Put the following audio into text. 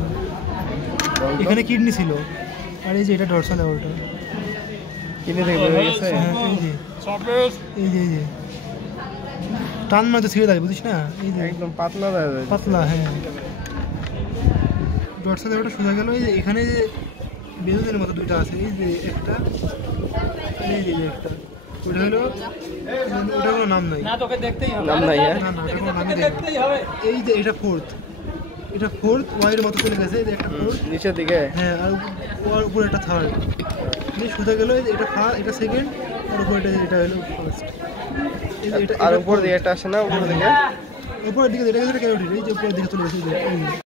হয়েছে। এখানে কিডনি ছিল, আর এই যে এটা ডরসাল অ্যাওর্টা। কিডনি থেকে বের হয়ে গেছে। হ্যাঁ এই যে টান মারতে ছিঁড়ে যায়, বুঝিস না? এই যে একদম পাতলা পাতলা। হ্যাঁ, ডরসাল অ্যাওর্টা সোজা গেল। এই যে এখানে যে বেলুনের মতো দুইটা আছে, এই যে একটা আর এই যে একটা, ওটা হলো ওটা কোনো নাম নাই। নাম নাই। না না, ওটা কোনো নামই দেয় না। এই যে এটা ফোর্থ, এটা ফোর্থ ওয়াইয়ের মতো চলে গেছে। এই যে একটা ফোর্থ নিচের দিকে। হ্যাঁ, আর ওর উপরে একটা থার্ড। এই সোজা গেল, এটা এটা সেকেন্ড, আর উপরে এটা হলো ফার্স্ট। আর উপর দিকে একটা আসে না, উপর দিকে উপরের দিকে এটা গেছে ক্যারোটিড, এই যে উপরের দিকে চলে গেছে। এই যে